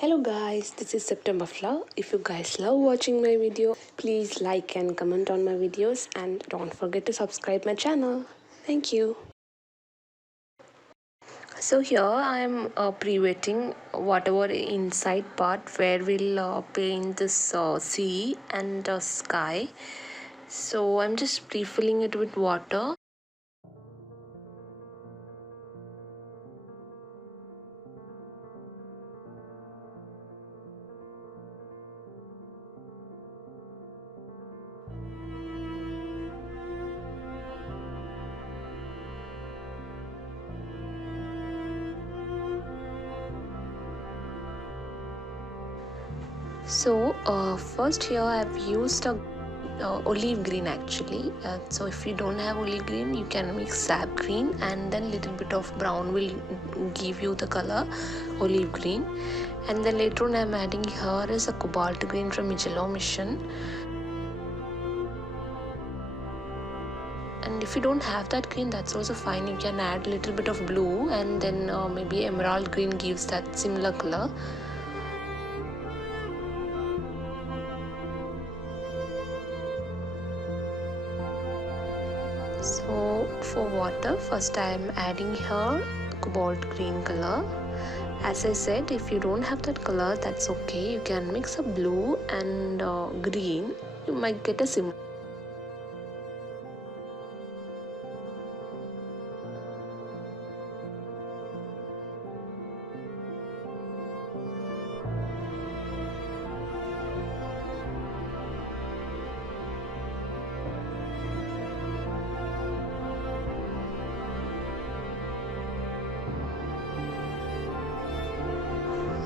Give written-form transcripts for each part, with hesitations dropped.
Hello guys, this is September Flower. If you guys love watching my video, please like and comment on my videos and don't forget to subscribe my channel. Thank you. So here I am pre-wetting whatever inside part where we'll paint this sea and sky. So I'm just pre-filling it with water. So first here I've used a olive green actually. So if you don't have olive green, you can mix sap green and then little bit of brown will give you the color olive green. And then later on I'm adding here is a cobalt green from Mijello Mission. And if you don't have that green, that's also fine. You can add a little bit of blue and then maybe emerald green gives that similar color. So for water, first I am adding here cobalt green color. As I said, if you don't have that color, that's okay. You can mix a blue and green. You might get a similar.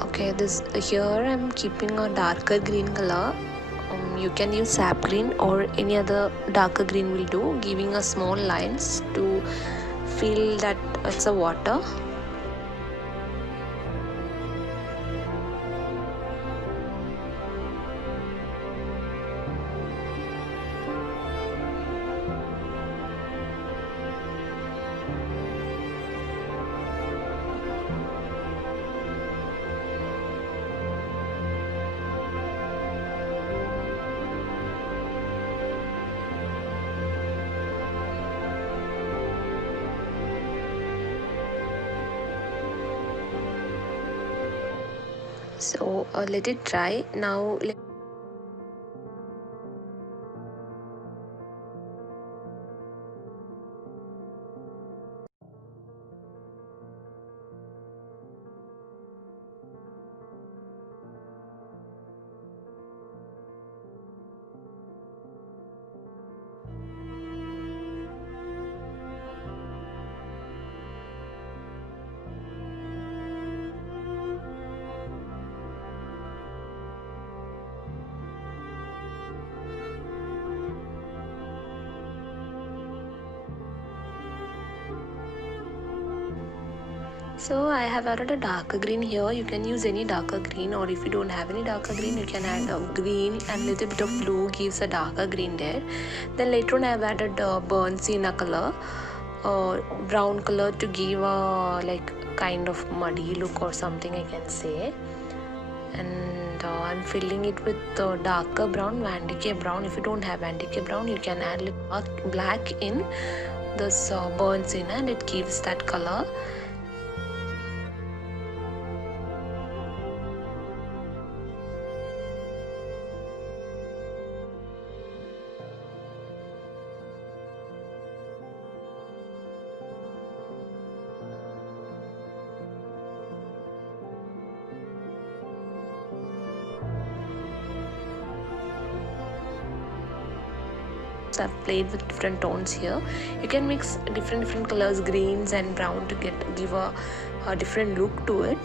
Okay, this here I'm keeping a darker green color. You can use sap green or any other darker green will do, giving a small lines to feel that it's a water. So let it dry now. So I have added a darker green here. You can use any darker green, or if you don't have any darker green, you can add a green and little bit of blue gives a darker green there. Then later on I have added burnt sienna color, brown color to give a like kind of muddy look or something I can say. And I'm filling it with darker brown, Vandike brown. If you don't have Vandike brown, you can add black in this burnt sienna and it gives that color. I've played with different tones here. You can mix different colors, greens and brown to give a different look to it.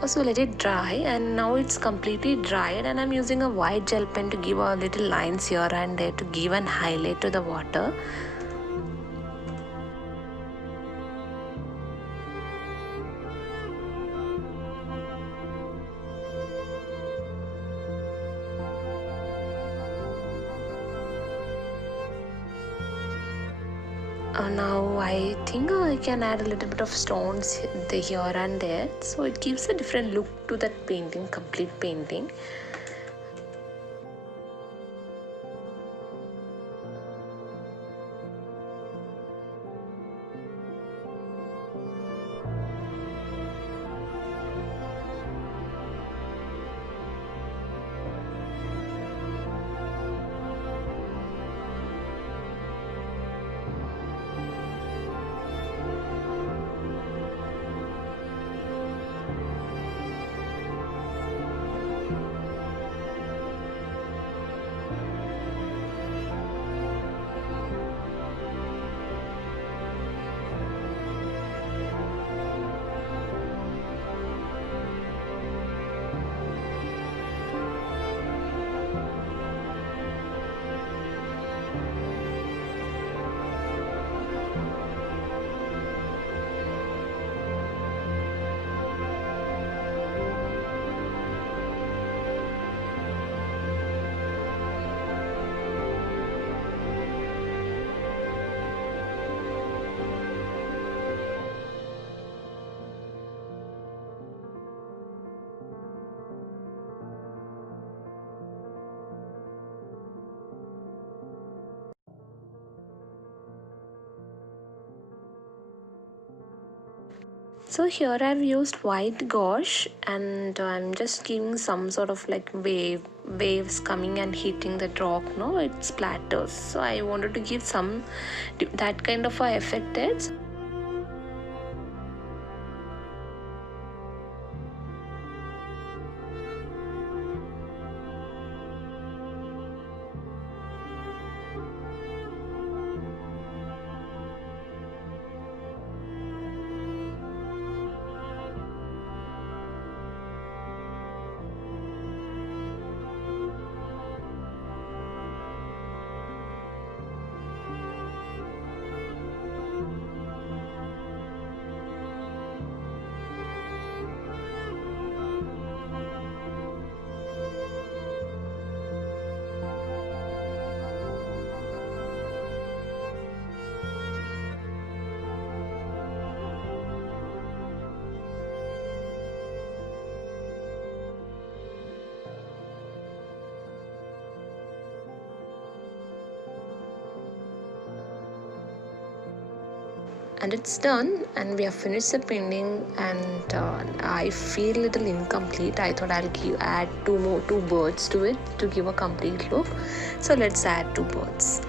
Also let it dry, and now it's completely dried, and I'm using a white gel pen to give a little lines here and there to give an highlight to the water. Now I think I can add a little bit of stones here and there, so it gives a different look to that painting, complete painting. So here I've used white gouache, and I'm just giving some sort of like waves coming and hitting the rock. No, it splatters. So I wanted to give some that kind of a effect. And it's done, and we have finished the painting, and I feel a little incomplete. I thought I'll add two birds to it to give a complete look. So let's add two birds.